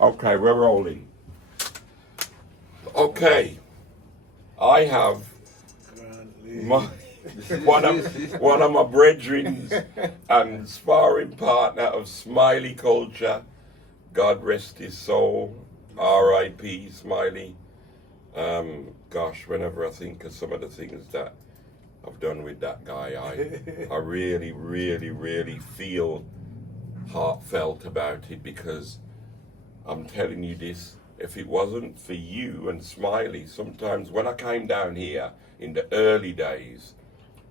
Okay, we're rolling. Okay, I have Grantley. one of my brethren and sparring partner of Smiley Culture. God rest his soul. R.I.P. Smiley. Gosh, whenever I think of some of the things that I've done with that guy, I really, really, really feel heartfelt about it, because I'm telling you this, if it wasn't for you and Smiley, sometimes when I came down here in the early days,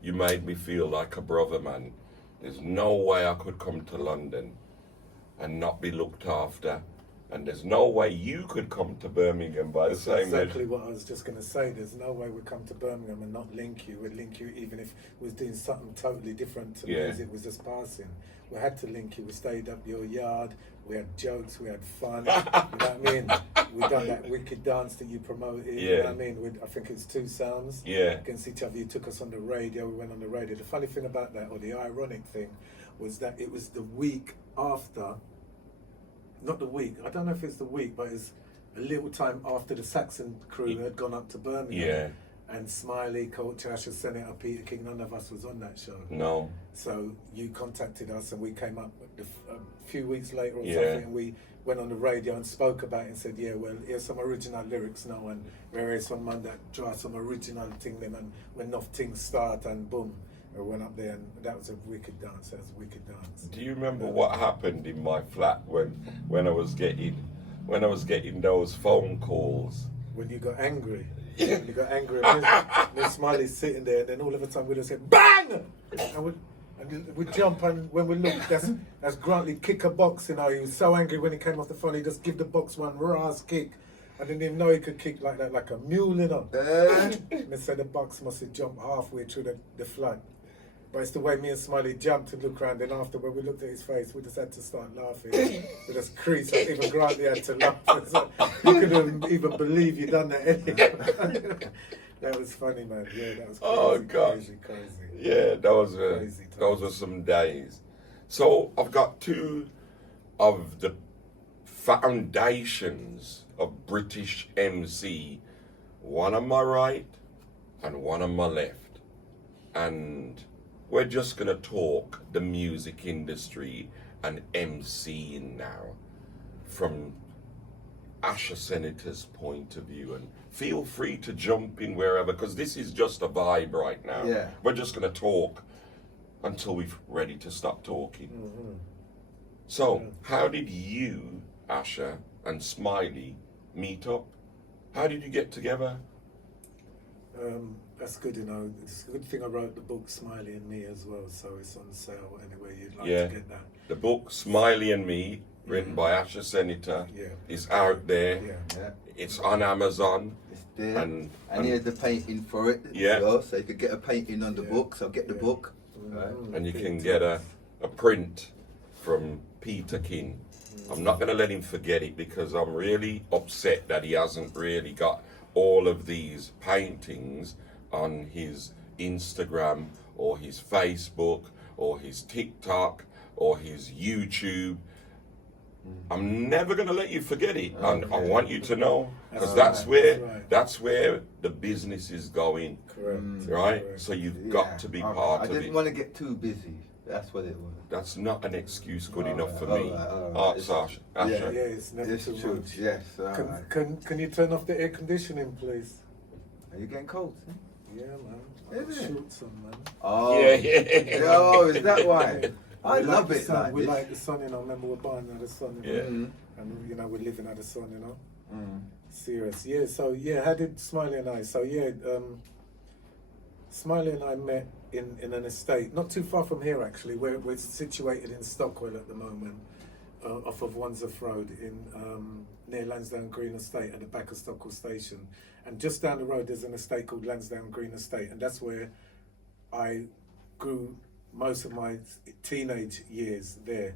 you made me feel like a brother, man. There's no way I could come to London and not be looked after. And there's no way you could come to Birmingham by the That's same exactly measure. what I was just going to say. There's no way we'd come to Birmingham and not link you. We'd link you even if we was doing something totally different to music was just passing. We had to link you. We stayed up your yard. We had jokes. We had fun. You know what I mean? We done that wicked dance that you promoted. You know what I mean? I think it's two sounds against each other. You took us on the radio. We went on the radio. The funny thing about that, or the ironic thing, was that it was the week after. Not the week, I don't know if it's the week, but it's a little time after the Saxon crew had gone up to Birmingham. And Smiley Culture, Asher Senator, Peterking, none of us was on that show. No. So you contacted us and we came up a few weeks later or something, and we went on the radio and spoke about it and said, yeah, well, here's some original lyrics now, and here's some man that draw some original thing then, and when enough things start, and boom. I went up there and that was a wicked dance. That was a wicked dance. Do you remember what happened in my flat when I was getting those phone calls? When you got angry. When you got angry, and then Smiley's sitting there, and then all of a sudden we just said bang, and we jump, and when we look, that's Grantley kick a box. You know, he was so angry when he came off the phone. He just give the box one raw kick. I didn't even know he could kick like that, like a mule, you know. And they said the box must have jumped halfway through the flat. But it's the way me and Smiley jumped and looked around, and after when we looked at his face, we just had to start laughing. We just creased, even Grantley had to laugh. So you couldn't even believe you done that anyway. That was funny, man. Yeah, that was crazy, Oh God. crazy. Yeah, those were some days. So I've got two of the foundations of British MC, one on my right and one on my left. And we're just going to talk the music industry and MCing now from Asher Senator's point of view. And feel free to jump in wherever, because this is just a vibe right now. Yeah. We're just going to talk until we're ready to stop talking. Mm-hmm. So, how did you, Asher, and Smiley meet up? How did you get together? That's good, you know. It's a good thing I wrote the book Smiley and Me as well, so it's on sale anywhere you'd like to get that. The book Smiley and Me, written by Asher Senator, is out there. Yeah. It's on Amazon. It's there. And here's the painting for it. Yeah. Well, so you could get a painting on the book, so get the book. Right. And you can get a print from Peterking. I'm not going to let him forget it, because I'm really upset that he hasn't really got all of these paintings on his Instagram or his Facebook or his TikTok or his YouTube. I'm never going to let you forget it. And I want you to know, because that's where the business is going. Correct. Right? Correct. So you've got to be part of it. I didn't want to get too busy. That's what it was. That's not an excuse good enough for all me. right. Asher. Yeah, it's never It's too true. much. Yes. All right. Can you turn off the air conditioning, please? Are you getting cold? Yeah, man. I've got Is it? shorts on, man. Oh. Yeah. Oh, is that why? I We love like it the sun. like We this. like the sun, you know. Remember, we're buying out the sun, you know? Yeah. And, you know, we're living out the sun, you know? Mm. Serious. Yeah, so, yeah, how did Smiley and I? So, yeah, Smiley and I met in an estate, not too far from here, actually. We're situated in Stockwell at the moment, off of Wandsworth Road in near Lansdowne Green Estate at the back of Stockwell Station. And just down the road, there's an estate called Lansdowne Green Estate, and that's where I grew most of my teenage years there.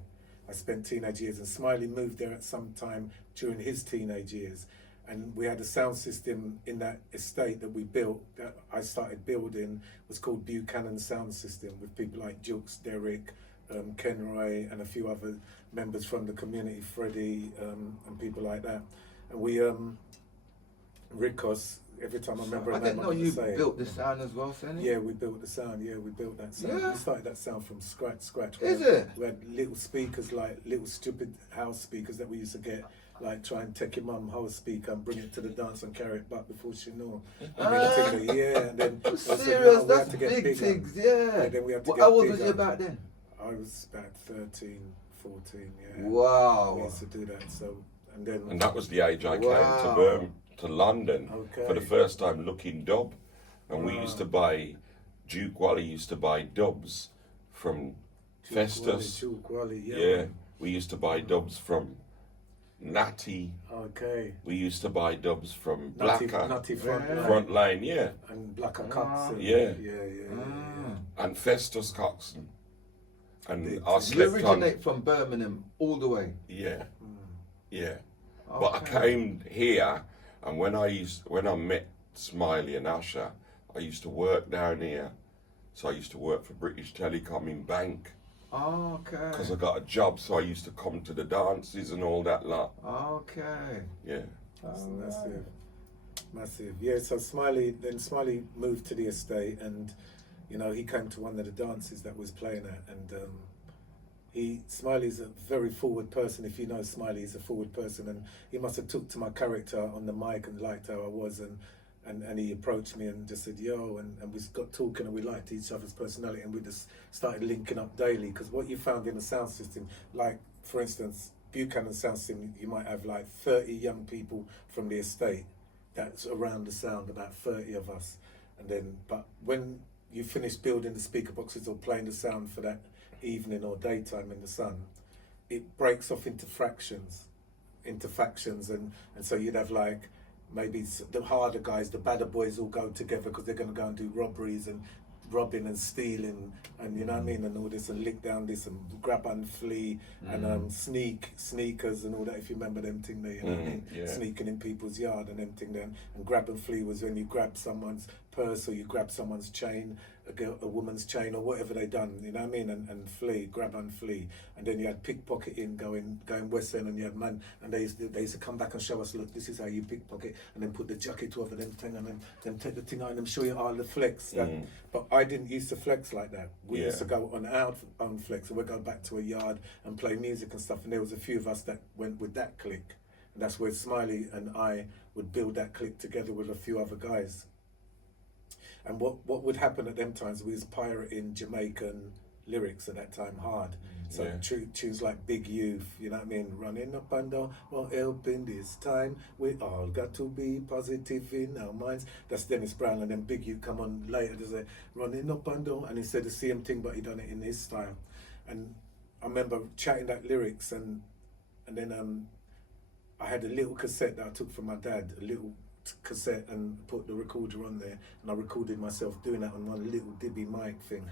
I spent teenage years, and Smiley moved there at some time during his teenage years. And we had a sound system in that estate that we built, that I started building, was called Buchanan Sound System, with people like Jukes, Derek, Ken Roy and a few other members from the community, Freddie and people like that. And we, Rikos, every time I remember I a name, didn't know you built the sound as well, Senny. Yeah, we built the sound. Yeah, we built that sound. Yeah. We started that sound from scratch. Is it? We had little speakers, like little stupid house speakers that we used to get, like try and take your mum house speaker and bring it to the dance and carry it back before she knew. And then Serious, that's big things, yeah. Then we had to get How old was bigger. you back then? I was about 13, 14, yeah. Wow. We used to do that, so, And that was the age I Wow. came to London Okay. for the first time looking dub. And we used to buy, Duke Wally used to buy dubs from Festus. Duke Wally, Yeah, we used to buy dubs from Natty. Okay. We used to buy dubs from Nutty Blacker. Frontline. Yeah. And Blacker Coxon. Yeah. Yeah. And Festus Coxon. And Big I thing. You slept on. originate from Birmingham all the way. Yeah. Yeah. Okay. But I came here, and when I met Smiley and Asher, I used to work down here. So I used to work for British Telecom in Bank Okay. because I got a job. So I used to come to the dances and all that lot. Okay. Yeah. That's massive. Yeah, so Smiley moved to the estate, and you know, he came to one of the dances that was playing at, and Smiley's a very forward person. If you know Smiley, he's a forward person, and he must have took to my character on the mic and liked how I was, and he approached me and just said, yo, and we got talking, and we liked each other's personality, and we just started linking up daily. Because what you found in the sound system, like for instance, Buchanan sound system, you might have like 30 young people from the estate that's around the sound, about 30 of us. And then, but when you finish building the speaker boxes or playing the sound for that evening or daytime in the sun, it breaks off into factions, and so you'd have like maybe the harder guys, the badder boys, all go together because they're going to go and do robberies and robbing and stealing, and you know what I mean, and all this, and lick down this and grab and flee, and sneakers and all that, if you remember them thing there, you know what I mean, sneaking in people's yard and them thing then, and grab and flee was when you grab someone's purse or you grab someone's chain, a woman's chain or whatever they done, you know what I mean, and flee, grab and flee. And then you had pickpocketing going West End, and you had man, and they used to come back and show us, look, this is how you pickpocket, and then put the jacket over them thing, and then take the thing out and then show you all the flex. But I didn't used to flex like that. We used to go on our own flex, and we'd go back to a yard and play music and stuff, and there was a few of us that went with that clique. And that's where Smiley and I would build that clique together with a few other guys. And what would happen at them times, we was pirating Jamaican lyrics at that time hard. So tunes like Big Youth, you know what I mean? Running up and down, won't help in this time. We all got to be positive in our minds. That's Dennis Brown, and then Big Youth come on later. There's a running up and down, and he said the same thing, but he done it in his style. And I remember chatting that lyrics, and then I had a little cassette that I took from my dad, a little cassette, and put the recorder on there, and I recorded myself doing that on one little dibby mic thing.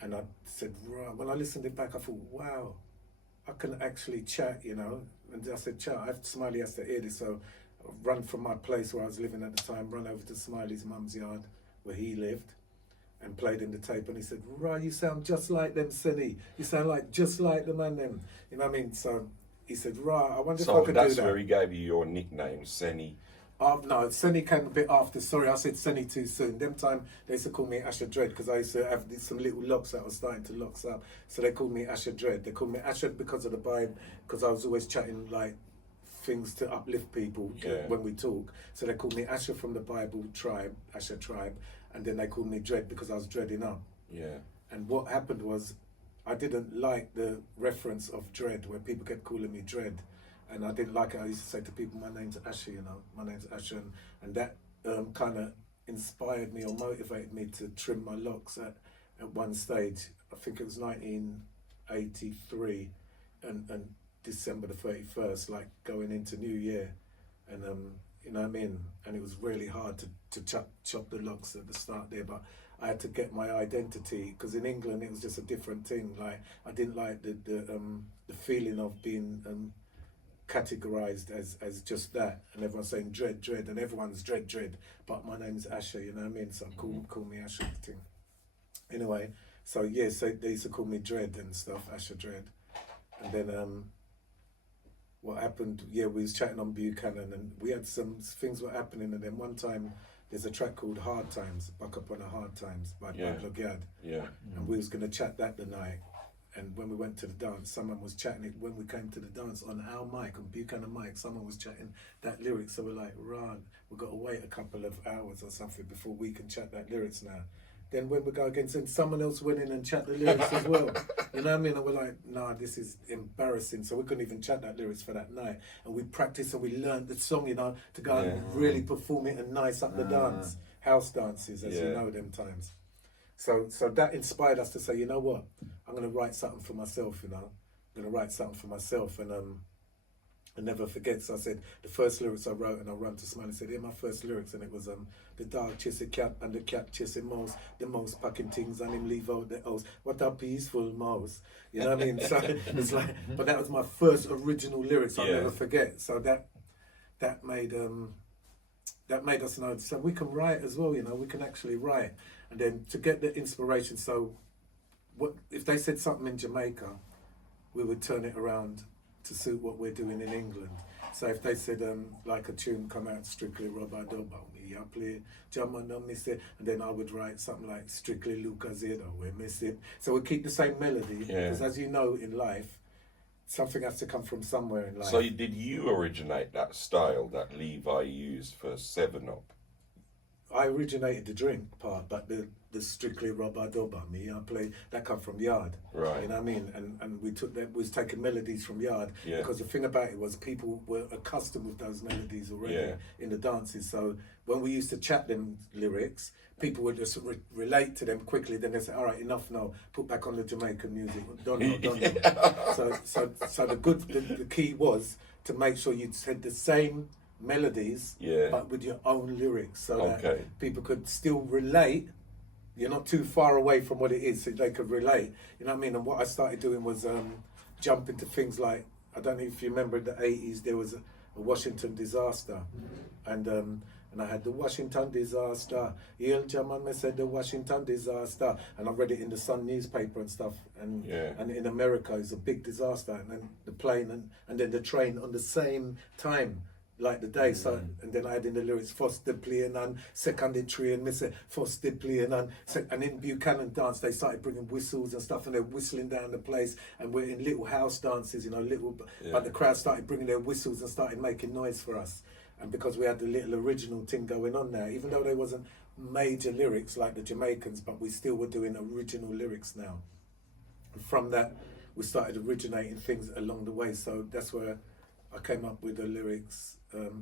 And I said, right, when I listened it back, I thought, wow, I can actually chat, you know. And I said, chat, Smiley has to hear this. So I run from my place where I was living at the time, run over to Smiley's mum's yard where he lived, and played him the tape, and he said, right, you sound just like them, Senny. You sound like just like the man them. You know what I mean? So he said, right, I wonder if I could do that. So that's where he gave you your nickname, Senny. No, Senny came a bit after. Sorry, I said Senny too soon. Them time they used to call me Asher Dread because I used to have some little locks that I was starting to locks up. So they called me Asher Dread. They called me Asher because of the Bible, because I was always chatting like things to uplift people when we talk. So they called me Asher from the Bible tribe, Asher tribe, and then they called me Dread because I was dreading up. And what happened was, I didn't like the reference of Dread where people kept calling me Dread. And I didn't like it. I used to say to people, my name's Asher, you know, my name's Asher. And that kind of inspired me or motivated me to trim my locks at one stage. I think it was 1983 and December the 31st, like going into New Year. And, you know what I mean? And it was really hard to chop the locks at the start there. But I had to get my identity, because in England it was just a different thing. Like, I didn't like the feeling of being categorized as just that, and everyone's saying Dread, and everyone's Dread, but my name's Asher, you know what I mean? So call me Asher thing. Anyway, So yeah, so they used to call me Dread and stuff, Asher Dread. And then what happened, yeah, we was chatting on Buchanan and we had some things were happening, and then one time there's a track called Hard Times, Buck Up on the Hard Times by Lugad. Yeah. And we was gonna chat that the night. And when we went to the dance, someone was chatting it. When we came to the dance on our mic, on Buchanan mic, someone was chatting that lyric. So we're like, run, we've got to wait a couple of hours or something before we can chat that lyrics now. Then when we go against, and someone else went in and chat the lyrics as well. You know what I mean? And we're like, nah, this is embarrassing. So we couldn't even chat that lyrics for that night. And we practiced and we learned the song, you know, to go and really perform it and nice up the dance. House dances, as you know, them times. So that inspired us to say, you know what, I'm going to write something for myself, you know. I'm going to write something for myself. And I never forget, so I said, the first lyrics I wrote, and I ran to Smiley and said, here my first lyrics, and it was, the dog chase a cat and the cat chase a mouse, the mouse packing things and him leave out the house. What a peaceful mouse. You know what I mean? So it's like, but that was my first original lyrics I'll never forget. So that made us know, so we can write as well, you know, we can actually write. And then to get the inspiration, so what if they said something in Jamaica, we would turn it around to suit what we're doing in England. So if they said like a tune come out, strictly Rubber Dub, me I play German and miss it, and then I would write something like strictly Lucas Zeta, we miss it. So we keep the same melody, because as you know in life, something has to come from somewhere in life. So did you originate that style that Levi used for 7-Up? I originated the drink part, but the strictly Rubber Dubba, me I play, that come from Yard. Right. You know what I mean? And we took that, was taking melodies from Yard, because the thing about it was people were accustomed with those melodies already in the dances. So when we used to chat them lyrics, people would just relate to them quickly. Then they say, all right, enough now, put back on the Jamaican music. Done. So the key was to make sure you said the same melodies, but with your own lyrics, so that people could still relate. You're not too far away from what it is, so they could relate. You know what I mean? And what I started doing was jump into things like, I don't know if you remember in the 80s, there was a Washington disaster, and I had the Washington disaster. Il German me said the Washington disaster, and I read it in the Sun newspaper and stuff. And in America, it's a big disaster, and then the plane and then the train on the same time. Like the day, so and then I had in the lyrics, first they playing and second they train, me say first they playing and in Buchanan dance they started bringing whistles and stuff, and they're whistling down the place, and we're in little house dances, you know, but the crowd started bringing their whistles and started making noise for us, and because we had the little original thing going on there, even though there wasn't major lyrics like the Jamaicans, but we still were doing original lyrics now. And from that, we started originating things along the way, so that's where I came up with the lyrics.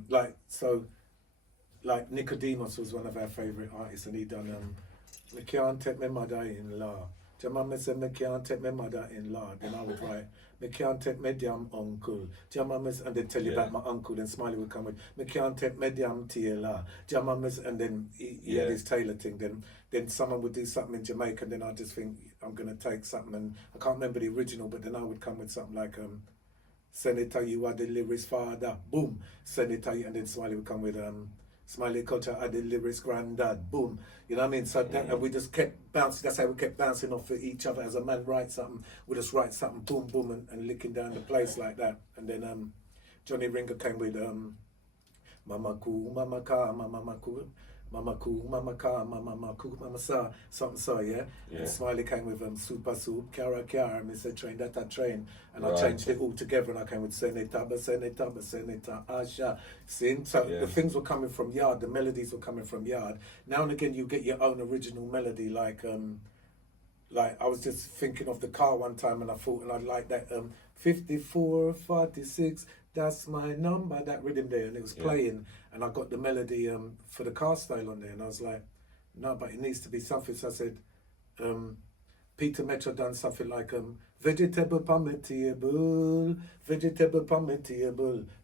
Like Nicodemus was one of our favourite artists, and he done me can't take my mother-in-law. Your mama said me can't take my mother-in-law. Then I would write me can't take my damn uncle. Your mama, and then tell you about my uncle. Then Smiley would come with me can't take my damn tailor. Your mama, and then he had his tailor thing. Then someone would do something in Jamaica, and then I just think I'm gonna take something, and I can't remember the original, but then I would come with something like Senator, you are the lyrics father, boom. Senator, and then Smiley would come with Smiley Culture, are the lyrics granddad, boom. You know what I mean? So that, and we just kept bouncing. That's how we kept bouncing off of each other. As a man writes something, we just write something, boom, boom, and licking down the place like that. And then Johnny Ringer came with Mama Cool, Mama Car, Mama Cool. Mama cool, mama car, mama cool, mama sa, something so, And Smiley came with super soup, cara, and he said train, that I train. And I changed it all together, and I came with Senator, Asha, Sin. So the things were coming from Yard, the melodies were coming from Yard. Now and again, you get your own original melody, like I was just thinking of the car one time, and I thought, and I like that 54, 46, that's my number, that rhythm there, and it was playing, and I got the melody for the car style on there, and I was like, no, but it needs to be something. So I said, Peter Metro done something like vegetable palmetable,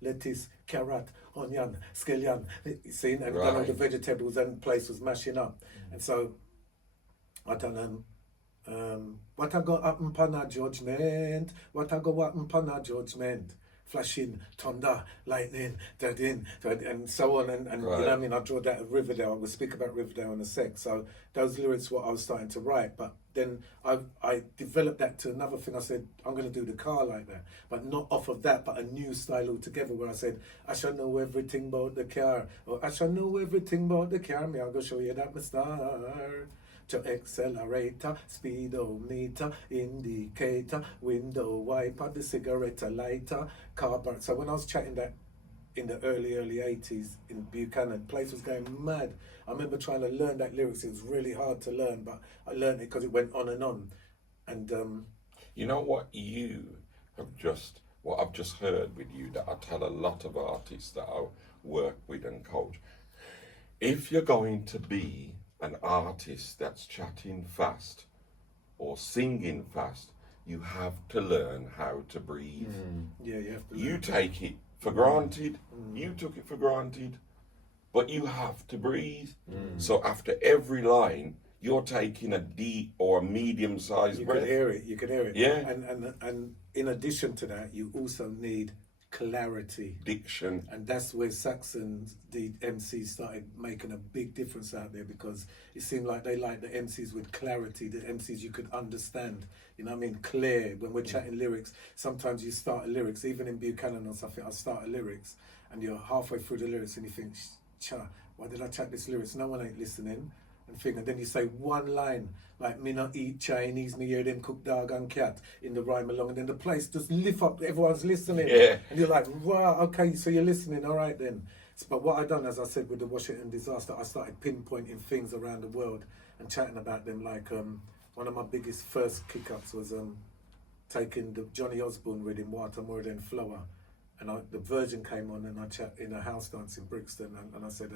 lettuce, carrot, onion, scallion, see, and done all the vegetables, and the place was mashing up, and so I done what I got happen upon a judgment, what I got happen upon a judgment. flashing, thunder, lightning, and so on, and Right. you know what I mean. I draw that at Riverdale. We'll speak about Riverdale in a sec. So those lyrics were what I was starting to write, but then I developed that to another thing. I said I'm going to do the car like that, but not off of that, but a new style altogether. Where I said I shall know everything about the car, or I shall know everything about the car. Me, I'll go show you that my star. To accelerator, speedometer, indicator, window wiper, the cigarette lighter, car burn. So when I was chatting that in the early 80s in Buchanan, place was going mad. I remember trying to learn that lyrics. It was really hard to learn, but I learned it because it went on and on. And you know what what I've just heard with you that I tell a lot of artists that I work with and coach. If you're going to be an artist that's chatting fast or singing fast, you have to learn how to breathe. Yeah, you have to. You take it for granted. You took it for granted, but you have to breathe. So after every line, you're taking a deep or a medium-sized breath. You can hear it. Yeah. And in addition to that, you also need clarity. Diction. And that's where Saxon, the MCs, started making a big difference out there, because it seemed like they liked the MCs with clarity, the MCs you could understand. You know what I mean? Clear. When we're chatting lyrics, sometimes you start a lyrics, even in Buchanan or something, I'll start a lyrics, and you're halfway through the lyrics and you think, why did I chat this lyrics? No one ain't listening. And then you say one line, like, me not eat Chinese, me hear them cook dog and cat in the rhyme along, and then the place just lift up, everyone's listening. Yeah. And you're like, wow, okay, so you're listening, all right then. But what I done, as I said, with the Washington disaster, I started pinpointing things around the world and chatting about them. Like, one of my biggest first kick-ups was taking the Johnny Osborne reading Water More Than Flower. And the Virgin came on, and I chat in a house dance in Brixton, and I said,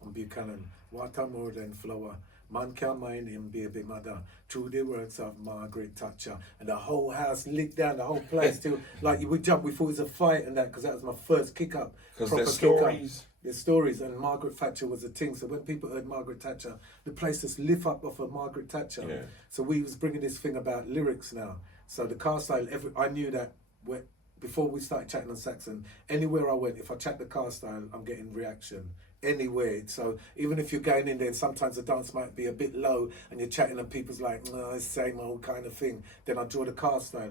on Buchanan, water more than flower, man can mind him, baby mother, through the words of Margaret Thatcher. And the whole house lit down, the whole place too. Like, we jumped, we thought it was a fight and that, because that was my first kick up. Because there's stories. There's stories, and Margaret Thatcher was a thing. So when people heard Margaret Thatcher, the place just lit up off of Margaret Thatcher. Yeah. So we was bringing this thing about lyrics now. So the car style, I knew that before we started chatting on Saxon, anywhere I went, if I chat the car style, I'm getting reaction. Anywhere. So even if you're going in there, and sometimes the dance might be a bit low, and you're chatting and people's like, no, it's the same old kind of thing, then I draw the car style.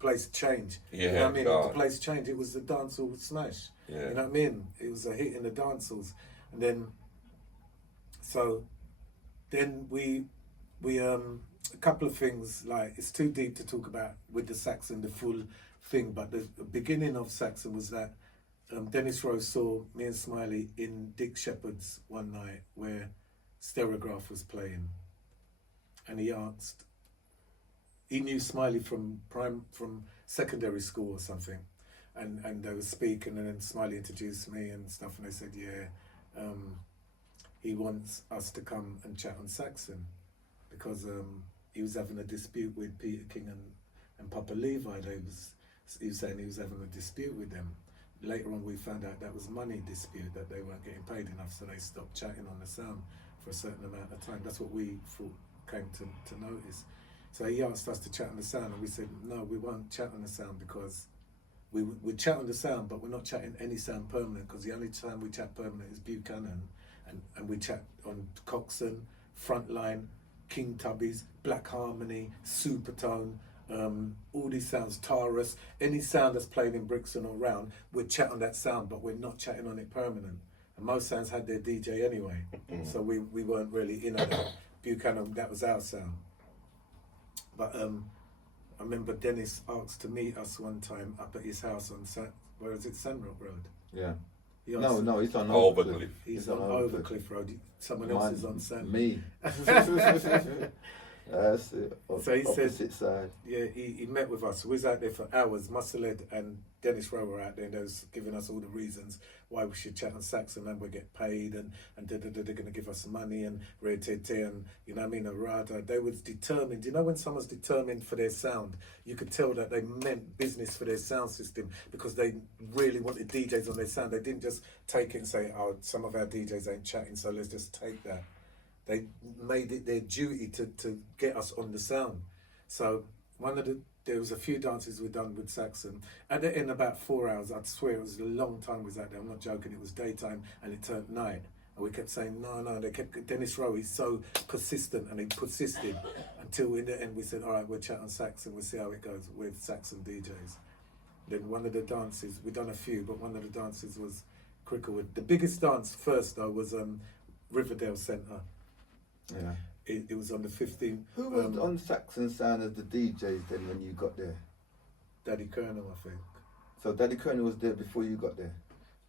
Place change. Yeah, you know what I mean? God. The place change. It was the dancehall smash. Yeah. You know what I mean? It was a hit in the dancehalls. And then, so then we a couple of things, like, it's too deep to talk about with the Saxon, the full thing, but the beginning of Saxon was that Dennis Rowe saw me and Smiley in Dick Shepherd's one night where Stereograph was playing, and he knew Smiley from secondary school or something, and they were speaking, and then Smiley introduced me and stuff, and they said, he wants us to come and chat on Saxon, because he was having a dispute with Peterking and Papa Levi. He was saying he was having a dispute with them. Later on, we found out that was money dispute, that they weren't getting paid enough, so they stopped chatting on the sound for a certain amount of time. That's what we thought came to notice. So he asked us to chat on the sound, and we said, no, we won't chat on the sound, because we chat on the sound, but we're not chatting any sound permanent, because the only time we chat permanent is Buchanan, and we chat on Coxon, Frontline, King Tubbies, Black Harmony, Supertone, all these sounds, Taurus, any sound that's played in Brixton or around, we chat on that sound, but we're not chatting on it permanent. And most sounds had their DJ anyway, so we weren't really in on it. Buchanan, that was our sound. But I remember Dennis asked to meet us one time up at his house on where is it, Sandrock Road? Yeah. No, he's on Overcliff. He's on Overcliff Road. Someone else is on Sandrock. Me. That's it. So he said, opposite side. Yeah, he met with us. We was out there for hours. Musclehead and Dennis Rowe were out there, and they was giving us all the reasons why we should chat on Saxon, and we get paid, and they're going to give us money, and re-te-te, and you know what I mean, a rada. They was determined. You know, when someone's determined for their sound, you could tell that they meant business for their sound system, because they really wanted DJs on their sound. They didn't just take it and say, oh, some of our DJs ain't chatting, so let's just take that. They made it their duty to get us on the sound. So one of the there was a few dances we done with Saxon. At the end, about 4 hours, I'd swear it was a long time we was out there. I'm not joking. It was daytime and it turned night. And we kept saying, no. They kept, Dennis Rowe, he's so persistent, and he persisted until in the end we said, all right, we'll chat on Saxon. We'll see how it goes with Saxon DJs. Then one of the dances, we done a few, but one of the dances was Cricklewood. The biggest dance first, though, was Riverdale Centre. Yeah. It was on the 15th. Who was on Saxon Sound as the DJs then when you got there? Daddy Colonel, I think. So Daddy Colonel was there before you got there?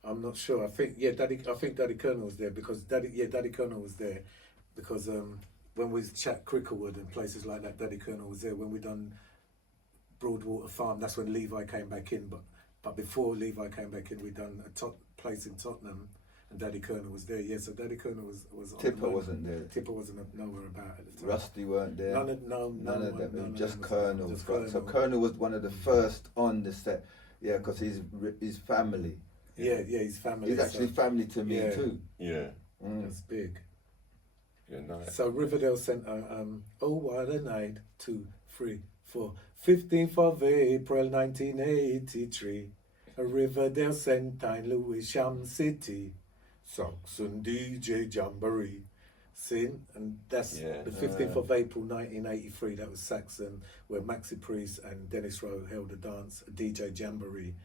I'm not sure. I think Daddy Colonel was there because Daddy Colonel was there because when we chat Cricklewood and places like that, Daddy Colonel was there. When we done Broadwater Farm, that's when Levi came back in. But before Levi came back in, we done a place in Tottenham. And Daddy Colonel was there, yeah. So Daddy Colonel was on Tipper wasn't there. Tipper wasn't nowhere about at the time. Rusty weren't there. None of them. Just Colonel. Just Colonel. So Colonel was one of the first on the set. Yeah, because his family. Yeah, his family. He's actually family to me too. Yeah. That's big. Yeah, nice. So Riverdale Centre, oh what a night, 2, 3, 4, 15th of April 1983, Riverdale Centre in Lewisham City. Saxon DJ Jamboree, and that's the 15th of April 1983. That was Saxon, where Maxi Priest and Dennis Rowe held a dance, a DJ Jamboree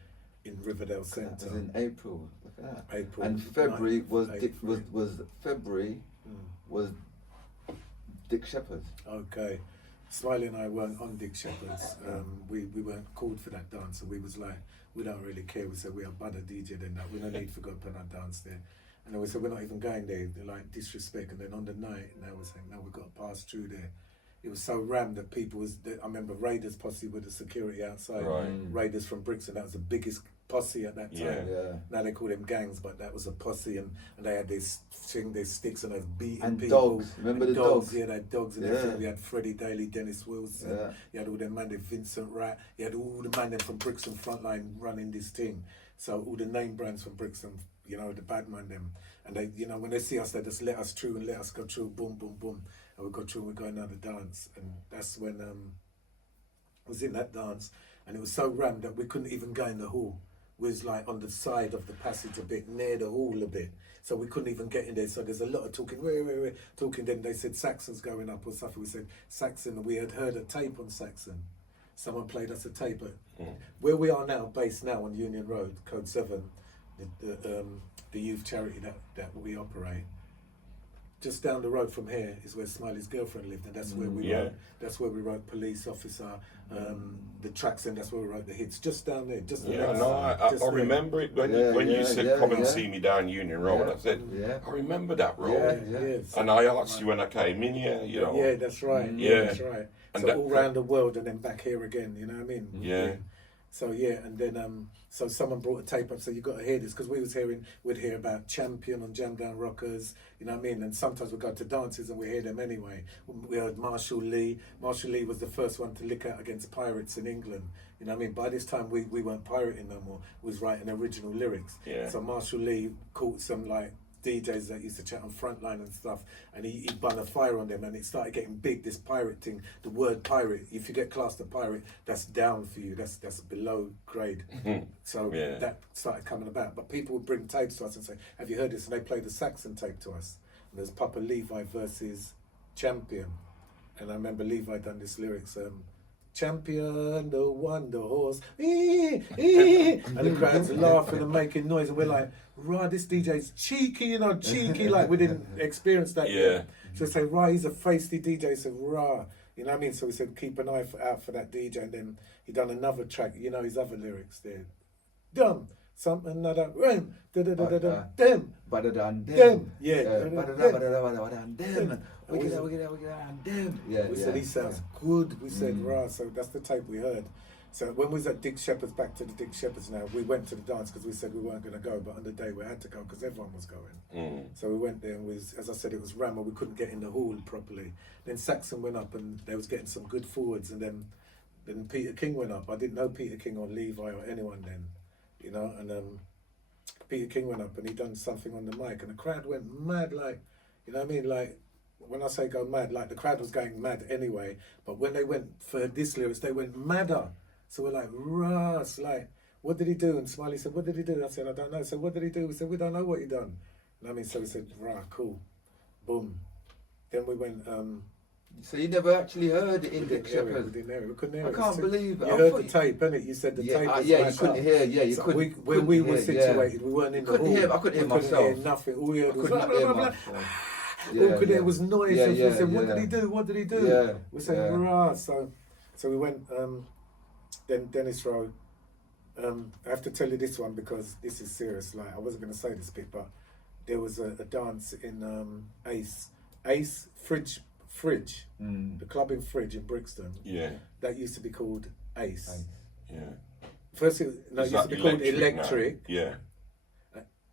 in Riverdale Centre. That was in April. Look at that. April. And February was Dick Shepherd's. Okay, Smiley and I weren't on Dick Shepherd's. We weren't called for that dance, so we was like, we don't really care. We said we are better DJ than that. We don't need to go put our dance there. And then we said, we're not even going there. They're like, disrespect. And then on the night, now we're saying, no, we've got to pass through there. It was so rammed that people I remember Raiders posse with the security outside. Right. Raiders from Brixton, that was the biggest posse at that time. Yeah. Now they call them gangs, but that was a posse, and they had this thing, their sticks, and they was beating and people. dogs. Remember and the dogs? Yeah, they had dogs and everything. We had Freddie Daly, Dennis Wilson. Yeah. You had all them man, Vincent Rat. You had all the man from Brixton Frontline running this thing. So all the name brands from Brixton, you know, the bad man them. And they, you know, when they see us, they just let us through and let us go through, boom, boom, boom. And we go through and we go another dance. And that's when I was in that dance. And it was so rammed that we couldn't even go in the hall. We was like on the side of the passage a bit, near the hall a bit. So we couldn't even get in there. So there's a lot of talking, talking. Then they said Saxon's going up or something. We said Saxon. We had heard a tape on Saxon. Someone played us a tape. Where we are now, based now on Union Road, Code 7, the youth charity that we operate. Just down the road from here is where Smiley's girlfriend lived, and that's where we wrote. That's where we wrote Police Officer, the tracks, and that's where we wrote the hits. Just down there, just I remember it when you said come and see me down Union Road. I said, I remember that road. And I asked you when I came in here, you know. Yeah, that's right. That's right. And so all around the world and then back here again. You know what I mean? Yeah. So and then so someone brought a tape up, so you got to hear this, because we'd hear about Champion on Jam Down Rockers, you know what I mean, and sometimes we'd go to dances and we hear them anyway. We heard Marshall Lee. Marshall Lee was the first one to lick out against pirates in England, you know what I mean. By this time we weren't pirating no more, we was writing original lyrics. So Marshall Lee caught some like DJs that used to chat on Frontline and stuff, and he burned a fire on them, and it started getting big, this pirate thing. The word pirate, if you get classed a pirate, that's down for you, that's below grade. So that started coming about. But people would bring tapes to us and say, have you heard this? And they played the Saxon tape to us. And there's Papa Levi versus Champion. And I remember Levi done this lyrics, Champion, the wonder horse, and the crowd's laughing and making noise, and we're like, "Rah, this DJ's cheeky, you know, cheeky." Like we didn't experience that yet. So we say, "Rah, he's a feisty DJ." So rah, you know what I mean. So we said, keep an eye out for that DJ, and then he done another track. You know his other lyrics there, dumb. Something another them, them, better than them, them. We said he sounds good. We said rah. So that's the tape we heard. So when we was at Dick Shepherd's, back to the Dick Shepherd's now, we went to the dance because we said we weren't going to go, but on the day we had to go because everyone was going. So we went there and as I said, it was rammed. We couldn't get in the hall properly. Then Saxon went up and they was getting some good forwards, and then Peterking went up. I didn't know Peterking or Levi or anyone then. You know, and Peterking went up and he done something on the mic, and the crowd went mad, like, you know what I mean, like when I say go mad, like the crowd was going mad anyway, but when they went for this lyrics, they went madder. So we're like, Russ, like, what did he do? And Smiley said, what did he do? I said, I don't know. So what did he do? We said, we don't know what he done. And I mean, so we said, right, cool, boom. Then we went. So you never actually heard it in We Dick didn't hear it. Shepherd? We didn't hear it. We couldn't hear I it. can't believe it. You I heard thought the tape, innit? You said the tape was yeah, you mashed couldn't up. hear. Yeah, you So couldn't. when we were hear, situated, we weren't in the couldn't hall. hear. I couldn't hear we couldn't hear myself. nothing. All we heard I was could not hear blah, blah, myself. blah. All we could hear was noise. Yeah, And we yeah, said, what yeah. did he do? What did he do? Yeah, We said, yeah. rah. So we went. Then Dennis Rowe. I have to tell you this one because this is serious. Like I wasn't going to say this bit, but there was a dance in Ace Fridge, the club in Fridge in Brixton. Yeah. That used to be called Ace. Yeah. First, it Is used to be called Electric. now? Yeah.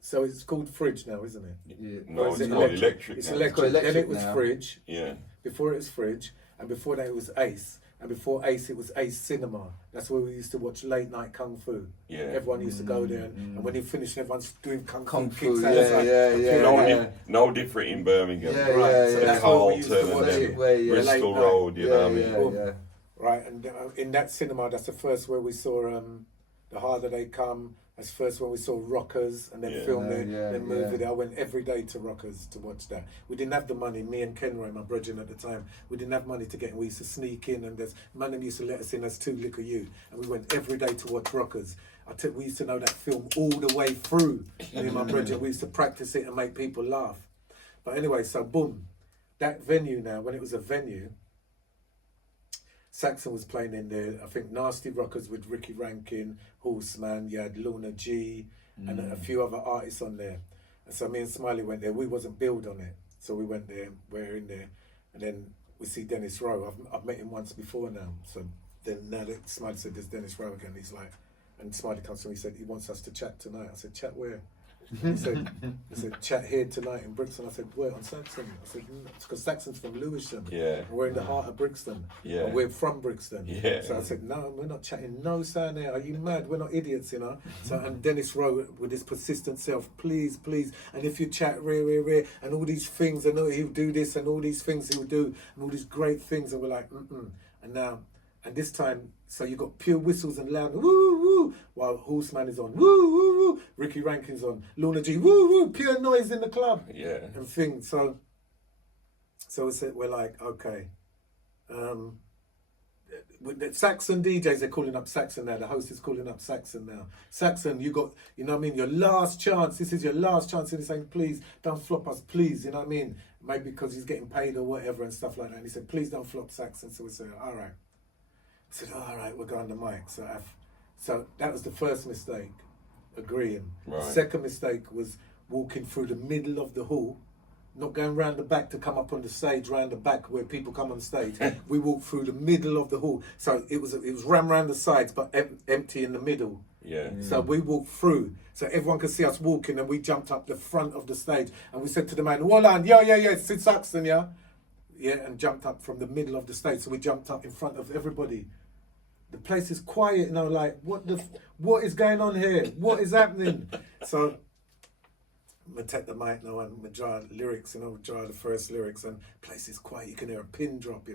So it's called Fridge now, isn't it? Yeah. No, Or it's is it called electric. It's now. electric. Then Electric it was now. Fridge. Yeah. Before it was Fridge, and before that it was Ace. And before Ace, it was Ace Cinema. That's where we used to watch late night kung fu. Yeah. Everyone used to go there, and when you finish, everyone's doing kung Kung fu fu, kicks yeah, outside. yeah. No different in Birmingham. Yeah, Right, yeah, so yeah. that's where we used to Carlton watch and it. then Way, yeah. Bristol Late night. Road, you know what I mean? Boom. Yeah. Right, and in that cinema, that's the first where we saw The Harder They Come. That's first when we saw Rockers, and then Yeah. filmed it, Yeah, then moved yeah. it. I went every day to Rockers to watch that. We didn't have the money, me and Kenroy, my brethren at the time, we didn't have money to get in. We used to sneak in, and there's man used to let us in as 2 Liquor You, and we went every day to watch Rockers. We used to know that film all the way through. Me and my brethren, we used to practice it and make people laugh. But anyway, so boom, that venue now, when it was a venue, Saxon was playing in there. I think Nasty Rockers with Ricky Rankin, Horseman, you had Luna G, and a few other artists on there. And so me and Smiley went there. We wasn't billed on it. So we went there, we're in there. And then we see Dennis Rowe. I've met him once before now. So then now that Smiley said, there's Dennis Rowe again, he's like, and Smiley comes to me, he said, he wants us to chat tonight. I said, chat where? He said, chat here tonight in Brixton. I said, where? On Saxon? I said, because Saxon's from Lewisham. Yeah. And we're in the heart of Brixton. Yeah. And we're from Brixton. Yeah. So I said, no, we're not chatting no sound there. Are you mad? We're not idiots, you know? So, and Dennis Rowe with his persistent self, please, please. And if you chat, and all these things, and he'll do this, and all these things he'll do, and all these great things. And we're like, And now, and this time, so you got pure whistles and loud, woo, woo, while Horseman is on, woo, woo, woo, Ricky Rankin's on, Luna G, woo, woo, pure noise in the club. Yeah. And things. So we're like, okay. With the Saxon DJs, they're calling up Saxon now. The host is calling up Saxon now. Saxon, you got, you know what I mean, your last chance. This is your last chance. And he's saying, please, don't flop us, please. You know what I mean? Maybe because he's getting paid or whatever and stuff like that. And he said, please don't flop Saxon. So we said, all right. I said, all right, we'll go on the mic. So that was the first mistake, agreeing. Right. Second mistake was walking through the middle of the hall, not going round the back to come up on the stage, round the back where people come on stage. We walked through the middle of the hall. So it was ran round the sides, but empty in the middle. Yeah. So we walked through, so everyone could see us walking, and we jumped up the front of the stage, and we said to the man, "Hold on, yeah, Sid Saxon, yeah." Yeah, and jumped up from the middle of the stage. So we jumped up in front of everybody. The place is quiet, you know, like, what is going on here? What is happening? So I'm gonna take the mic now and draw lyrics, draw the first lyrics, and place is quiet. You can hear a pin drop,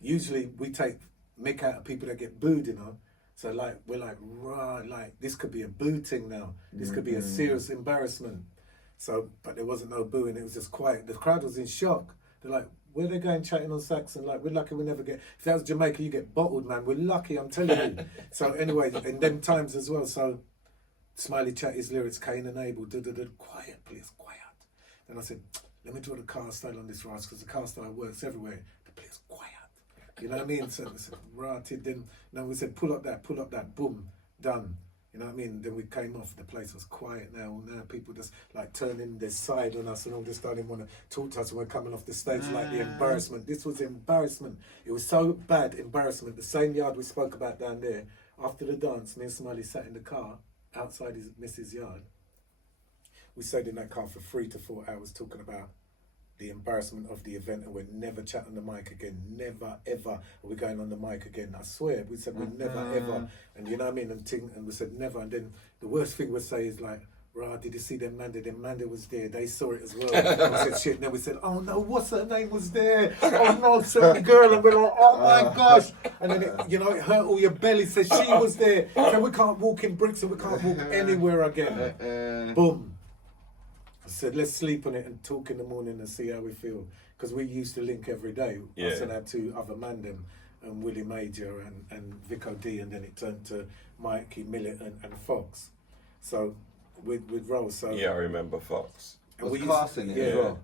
Usually we take mick out of people that get booed, So like we're like, right, like this could be a booting now. This could be a serious embarrassment. So, but there wasn't no booing. It was just quiet. The crowd was in shock. They're like, where they going chatting on Saxon? Like, we're lucky we never get. If that was Jamaica, you get bottled, man. We're lucky, I'm telling you. So anyway, in them times as well. So Smiley chat his lyrics, Cain and Abel, quiet, please, quiet. Then I said, let me draw the car style on this, Ross, because the car style works everywhere. The please, quiet. You know what I mean? So I said, right, then we said, pull up that, boom, done. You know what I mean? Then we came off, the place was quiet now. Now people just like turning their side on us and all this, don't even want to talk to us when we're coming off the stage, like the embarrassment. This was embarrassment. It was so bad, embarrassment. The same yard we spoke about down there, after the dance, me and Smiley sat in the car outside his missus' yard. We stayed in that car for 3 to 4 hours talking about the embarrassment of the event, and we'd never chat on the mic again. Never, ever are we going on the mic again. I swear, we said we'd never, ever. And you know what I mean? And we said never. And then the worst thing we'd say is like, Rah, did you see them man there? Them man there was there. They saw it as well. And we said, shit. And then we said, oh no, what's her name was there? Oh no, certain girl. And we're like, oh my gosh. And then, it hurt all your belly. Said she was there. So we can't walk in Brixton. We can't walk anywhere again. Boom. I said, let's sleep on it and talk in the morning and see how we feel. Because we used to link every day. Us and our two other man them. And Willie Major and Vic D. And then it turned to Mikey Millett and Fox. So... With Rowe, so I remember Fox. And was Cass in it as well?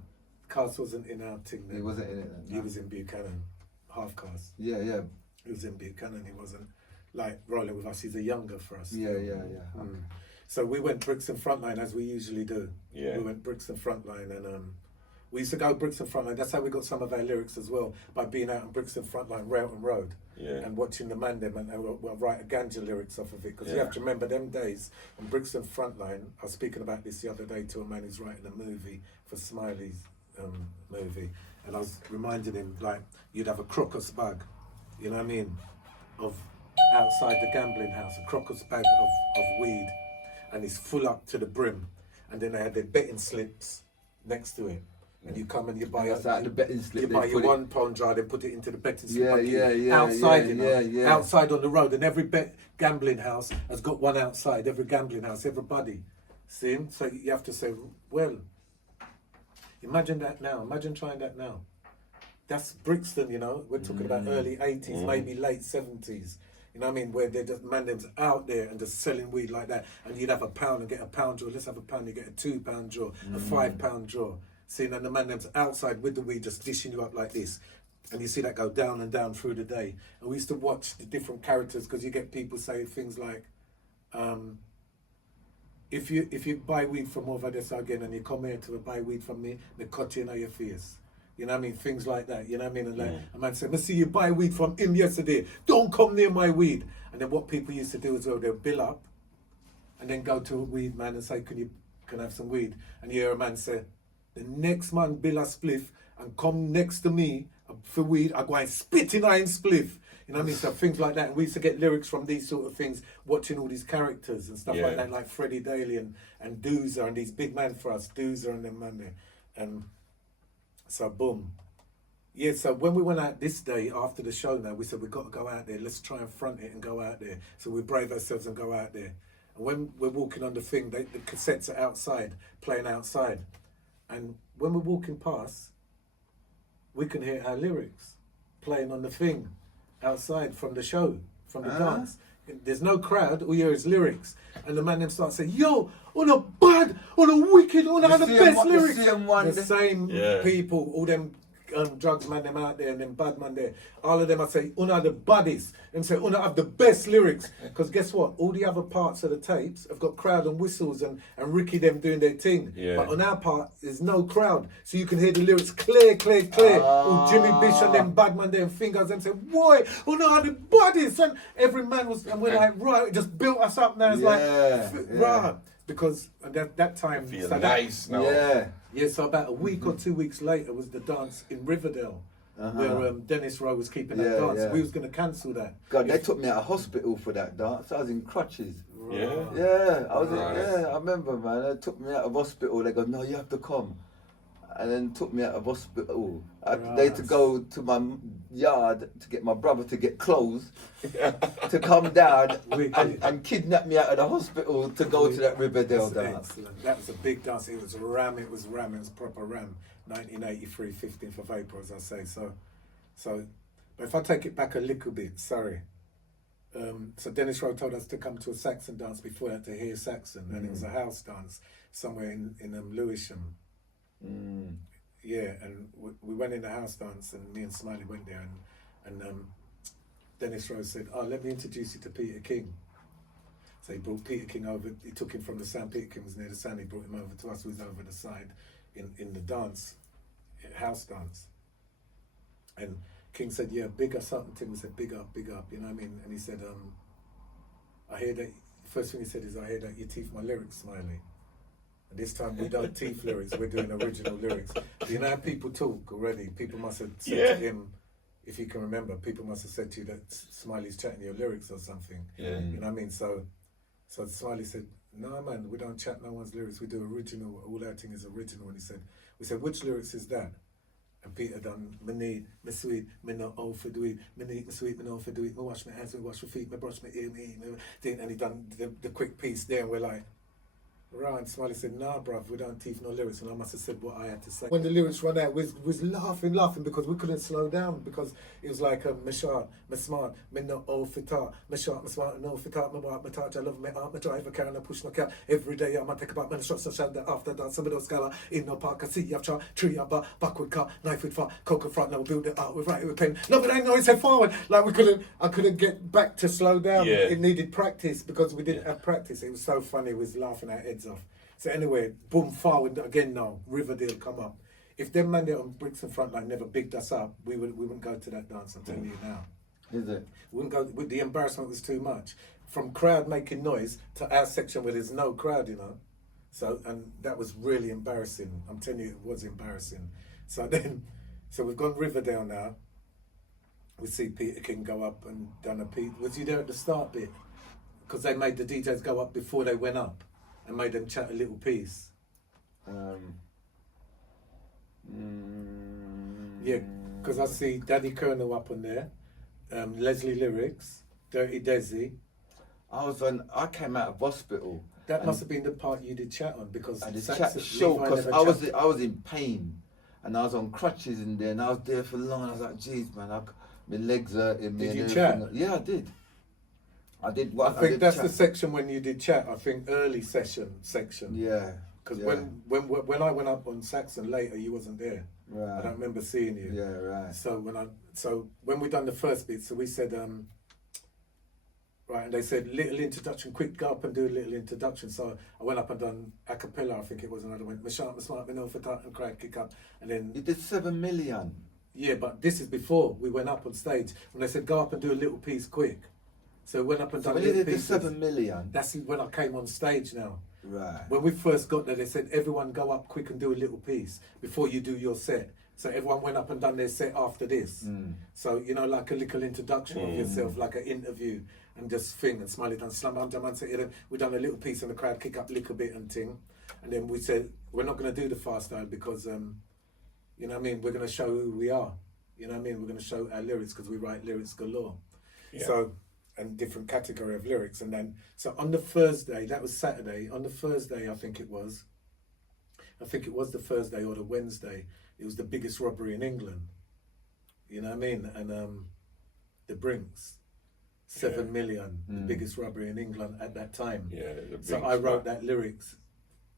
Cass wasn't in our thing then. He wasn't in it then? He was in Buchanan, half Cass. Yeah. He was in Buchanan, he wasn't like rolling with us, he's a younger for us. Yeah. Okay. So we went Brixton Frontline as we usually do. Yeah. We went Brixton Frontline and we used to go Brixton Frontline. That's how we got some of our lyrics as well, by being out on Brixton Frontline, Railton Road. Yeah. And watching the man them and we'll write a ganja lyrics off of it, because you have to remember them days on Brixton Frontline. I was speaking about this the other day to a man who's writing a movie for Smiley's movie, and I was reminding him, like, you'd have a crocus bag, you know what I mean, of outside the gambling house, a crocus bag of weed, and it's full up to the brim, and then they had their betting slips next to it. And you come and you buy the betting slip. You buy your £1 jar, then put it into the betting slip. Yeah. Outside on the road, and every gambling house has got one outside. Every gambling house, everybody. See him? So you have to say, well, imagine that now. Imagine trying that now. That's Brixton, you know. We're talking about early 80s, maybe late 70s. You know what I mean? Where they're just man-them's out there and just selling weed like that. And you'd have £1 and get £1 draw. Let's have £1, you get a £2 draw, a £5 draw. Seeing and the man them's outside with the weed just dishing you up like this, and you see that go down and down through the day. And we used to watch the different characters, because you get people say things like, if you buy weed from over this again and you come here to buy weed from me, they cut you in your face. You know what I mean? Things like that. You know what I mean? And like a man said, I see you buy weed from him yesterday. Don't come near my weed. And then what people used to do as well, they'll bill up and then go to a weed man and say, can I have some weed? And you hear a man say, the next man bill a spliff and come next to me for weed, I go and spit in iron spliff. You know what I mean? So things like that. And we used to get lyrics from these sort of things, watching all these characters and stuff like that, like Freddie Daly and Doozer and these big men for us, Doozer and them man there. And so boom. Yeah, so when we went out this day after the show now, we said, we've got to go out there. Let's try and front it and go out there. So we brave ourselves and go out there. And when we're walking on the thing, the cassettes are outside, playing outside. And when we're walking past, we can hear our lyrics playing on the thing outside from the show, from the dance. There's no crowd, all you hear is lyrics. And the man then starts saying, yo, all the bad, all the wicked, all the best lyrics. The same people, all them drugs man them out there and them bad man there. All of them I say, una the baddies. And say, una have the best lyrics. Because guess what? All the other parts of the tapes have got crowd and whistles and Ricky them doing their thing. Yeah. But on our part, there's no crowd. So you can hear the lyrics clear. All Jimmy Bish and them bad man there and fingers and say, boy, una the baddies. And every man was, and we're like, right, it just built us up now. It's right. Because at that time... Feel nice now. Yeah, so about a week or 2 weeks later was the dance in Riverdale, where Dennis Rowe was keeping that dance. We was going to cancel that. God, they took me out of hospital for that dance. I was in crutches. Yeah. Yeah, I was I remember, man. They took me out of hospital. They go, no, you have to come. And then took me out of hospital. They had to go to my yard to get my brother to get clothes to come down and kidnap me out of the hospital to go to that Riverdale dance. Excellent. That was a big dance. It was ram. It was proper ram. 1983, 15th of April, as I say. So, but if I take it back a little bit, sorry. So Dennis Rowe told us to come to a Saxon dance before that to hear Saxon, and it was a house dance somewhere in Lewisham. Yeah, and we went in the house dance, and me and Smiley went there, and Dennis Rose said, "Oh, let me introduce you to Peterking." So he brought Peterking over. He took him from the sound. Peterking was near the sound. He brought him over to us. Who was over the side in the dance, house dance. And King said, "Yeah, big up something." Tim said, "Big up, big up." You know what I mean? And he said, "I hear that." First thing he said is, "I hear that you teeth my lyrics, Smiley." And this time we don't teeth lyrics, we're doing original lyrics. You know how people talk already? People must have said to him, if you can remember, people must have said to you that Smiley's chatting your lyrics or something. Yeah. You know what I mean? So Smiley said, no man, we don't chat no one's lyrics. We do original. All our thing is original. And we said, which lyrics is that? And Peter done, me need, me sweet, me not old for do it, me need, me sweet, me not old for do it, me wash my hands, me wash my feet, me brush my ear, me eat, and he done the quick piece there, and we're like, right, and Smiley said, nah bruv, we don't teeth no lyrics, and I must have said what I had to say. When the lyrics run out, we was laughing because we couldn't slow down, because it was like, me sharp, me smart, me not old for tar, me sharp, me smart, no for tar, me walk, me touch, I love me art, me drive a car and I push no car, every day I'm take about me shots, so after that, some of those scala, in no park, I see, I've tried, tree, I've backward car, knife with far, cocoa front, now build it out, we write it with pen, no, but I know it's a forward, like I couldn't get back to slow down, it needed practice, because we didn't have practice, it was so funny, we was laughing our heads off. So anyway, boom, forward again now, Riverdale come up. If them man there on Bricks and Frontline never bigged us up, we wouldn't go to that dance, I'm telling you now. Is it? We wouldn't go, the embarrassment was too much. From crowd making noise to our section where there's no crowd, you know. So, and that was really embarrassing. I'm telling you, it was embarrassing. So we've gone Riverdale now. We see Peterking go up and done a piece. Was you there at the start bit? Because they made the DJs go up before they went up. And made them chat a little piece. Yeah, because I see Daddy Colonel up on there, Leslie Lyrics, Dirty Desi. I came out of hospital. That must have been the part you did chat on, because I did chat short because I was in pain, and I was on crutches in there, and I was there for long. And I was like, "Geez, man, my legs hurting me." Did you chat? Yeah, I did. I did. I think that's the section when you did chat. I think early section. Yeah. Because when I went up on Saxon later, you wasn't there. Right. I don't remember seeing you. Yeah, right. So when we done the first bit, so we said, right, and they said little introduction, quick go up and do a little introduction. So I went up and done a cappella, I think it was, and I went, "Me sharp, me smart, me know for that," and cried, kick up, and then you did 7 million. Yeah, but this is before we went up on stage when they said go up and do a little piece quick. So we went up and done a little piece. So when you did the 7 million, that's when I came on stage now. Right. When we first got there, they said everyone go up quick and do a little piece before you do your set. So everyone went up and done their set after this. So, you know, like a little introduction of yourself, like an interview and just thing. And Smiley done slam on man said, we done a little piece and the crowd kick up a little bit and thing. And then we said, we're not going to do the fast style because, you know what I mean, we're going to show who we are. You know what I mean? We're going to show our lyrics because we write lyrics galore. Yeah. So, and different category of lyrics. And then, so on the Thursday, that was Saturday, on the Thursday, I think it was the Thursday or the Wednesday, it was the biggest robbery in England. You know what I mean? And the Brinks, 7 million, the biggest robbery in England at that time. Yeah, so I wrote that lyrics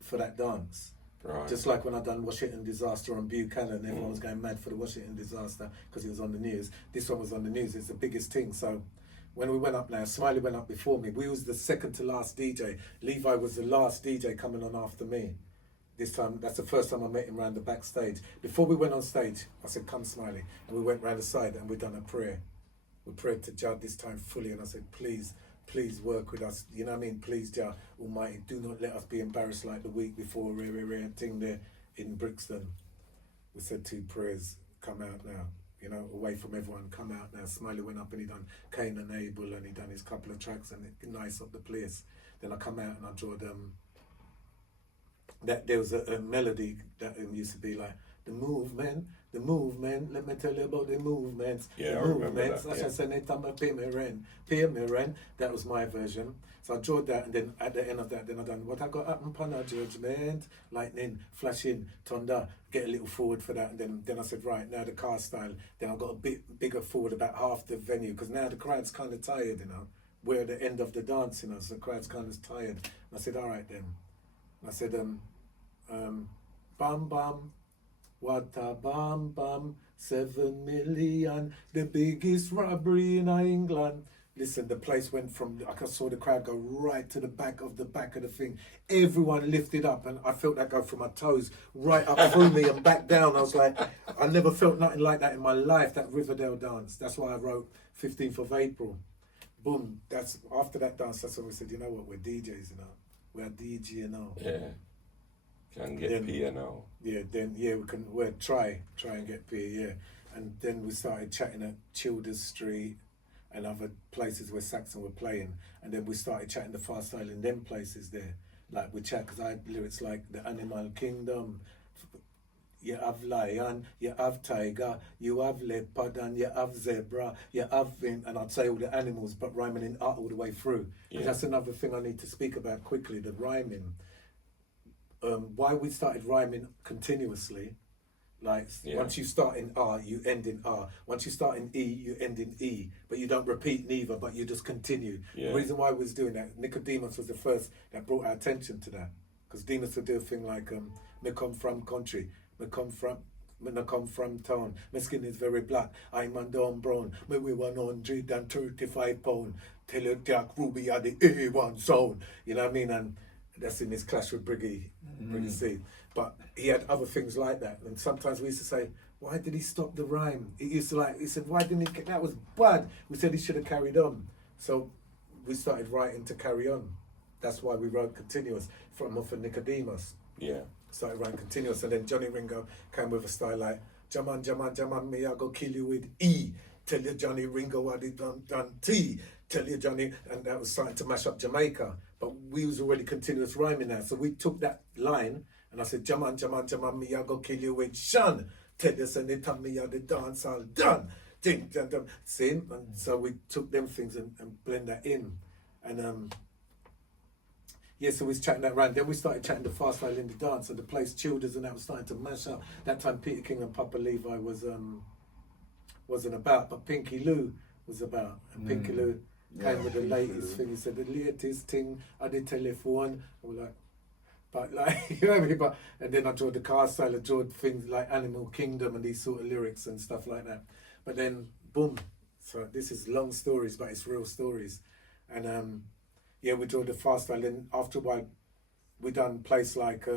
for that dance. Right. Just like when I done Washington Disaster on Buchanan, everyone was going mad for the Washington Disaster because it was on the news. This one was on the news, it's the biggest thing. So when we went up now, Smiley went up before me. We was the second to last DJ. Levi was the last DJ coming on after me. This time, that's the first time I met him around the backstage. Before we went on stage, I said, "Come, Smiley." And we went round the side and we done a prayer. We prayed to Jah this time fully, and I said, please work with us. You know what I mean? Please, Jah Almighty, do not let us be embarrassed like the week before, thing there in Brixton. We said 2 prayers, come out now. You know, away from everyone, come out now. Smiley went up and he done Cain and Abel and he done his couple of tracks and it nice up the place. Then I come out and I draw them. That there was a melody that used to be like the movement, let me tell you about the movements. Yeah, the I remember that. Yeah. That was my version. So I drew that, and then at the end of that, then I done what I got up upon a judgment, lightning, flashing, thunder, get a little forward for that, and then I said, right, now the car style, then I got a bit bigger forward, about half the venue, because now the crowd's kind of tired, you know. We're at the end of the dance, you know, so the crowd's kind of tired. And I said, all right then. I said, bam bam, what a bam bam, 7 million, the biggest robbery in England. Listen, the place went from, I saw the crowd go right to the back of the thing. Everyone lifted up and I felt that go from my toes right up through me and back down. I was like, I never felt nothing like that in my life, that Riverdale dance. That's why I wrote 15th of April. Boom, that's after that dance, that's when we said, you know what, we're DJs, you know. We're DJ, you know. Yeah. Can get P now. Yeah, we'll try and get P, yeah. And then we started chatting at Childers Street and other places where Saxon were playing. And then we started chatting the fast style in them places there. Like we chat, because I had lyrics like the animal kingdom. You have lion, you have tiger, you have leopard, and you have zebra, you have, and I'd say all the animals, but rhyming in art all the way through. And that's another thing I need to speak about quickly, the rhyming. Why we started rhyming continuously, like once you start in R, you end in R. Once you start in E, you end in E, but you don't repeat neither, but you just continue. The reason why we was doing that, Nicodemus was the first that brought our attention to that, because Demus would do a thing like, me come from country, me come from town, my skin is very black, I'm on down brown, me weigh 135 pound, tell you Jack Ruby are the A1 sound, you know what I mean, and that's in his clash with Briggy C. But he had other things like that, and sometimes we used to say, why did he stop the rhyme? He said, why didn't he, that was bad. We said he should have carried on. So we started writing to carry on. That's why we wrote continuous from off of Nicodemus. Yeah. Started writing continuous, and then Johnny Ringo came with a style like, Jaman, Jaman, Jaman, me I go kill you with E. Tell you Johnny Ringo what he done T. Tell you Johnny, and that was starting to mash up Jamaica. But we was already continuous rhyming now, so we took that line, and I said, Jaman, Jaman, Jaman, me I go kill you with Shan. Tell you, and they tell me how the dance all done. Ding, dun, dun. See? And so we took them things and blend that in. And so we was chatting that around. Then we started chatting the fast style in the dance, and the place Childers and that was starting to mash up. That time Peterking and Papa Levi wasn't about, but Pinky Lou was about. And Pinky Lou came with the latest thing. He said the latest thing on the telephone. And we're like, but like, you know what I mean? But, and then I drew the car style, I drew things like Animal Kingdom and these sort of lyrics and stuff like that. But then, boom. So this is long stories, but it's real stories. And we drew the fast style. And after a while, we done place like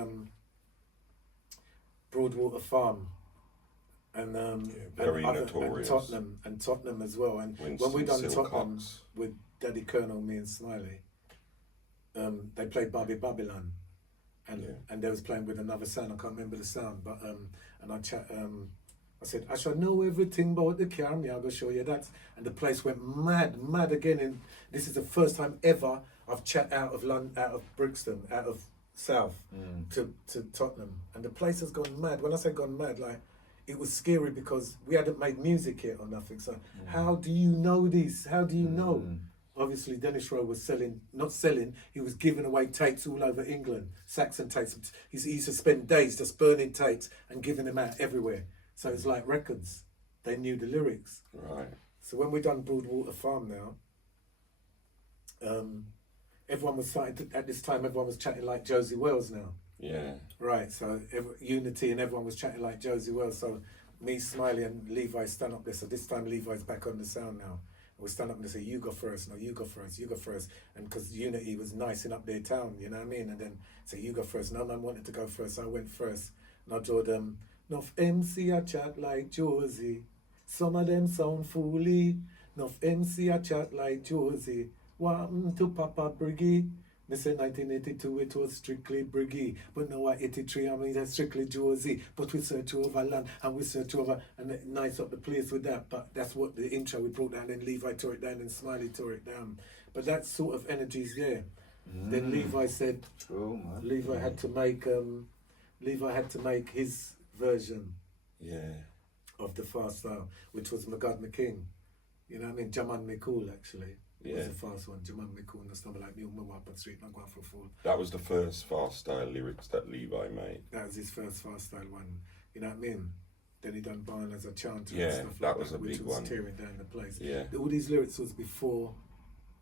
Broadwater Farm. And very notorious. And Tottenham as well. And Winston when we done Silcox. Tottenham with Daddy Colonel, me and Smiley, they played Bobby Babylon, and they was playing with another sound. I can't remember the sound, but and I said, I shall know everything about the car. Me, I'll go show you that. And the place went mad again. And this is the first time ever I've chat out of London, out of Brixton, out of South to Tottenham, and the place has gone mad. When I say gone mad, like, it was scary because we hadn't made music yet or nothing. So how do you know this? How do you know? Obviously, Dennis Rowe was not selling, he was giving away tapes all over England, Saxon tapes. He used to spend days just burning tapes and giving them out everywhere. So it's like records. They knew the lyrics. Right. So when we done Broadwater Farm now, everyone was at this time, everyone was chatting like Josie Wells now. Yeah. Right, so Unity and everyone was chatting like Josie Wells. So me, Smiley and Levi stand up there. So this time Levi's back on the sound now. We stand up and they say, you go first, no, you go first, you go first. And because Unity was nicing up their town, you know what I mean? And then say, you go first. No man wanted to go first, so I went first. And I told them, enough MC a chat like Josie. Some of them sound fooly. Enough MC a chat like Josie. What happened to Papa Briggy? They said 1982 it was strictly Briggy, but now at 83 I mean that's strictly Josie. But we search over land and we search over and it nice up the place with that. But that's what the intro we brought down, and Levi tore it down and Smiley tore it down. But that sort of energy's there. Then Levi said Levi had to make his version of the fast style, which was McGod McKing. You know what I mean? Jaman McCool actually. It was the first one, Jaman McCool, and stuff like me on my Wapper Street, not going for full. That was the first fast style lyrics that Levi made. That was his first fast style one. You know what I mean? Then he done Barn as a chanter Yeah, and stuff like that was a which big was one. tearing down the place. Yeah. All these lyrics was before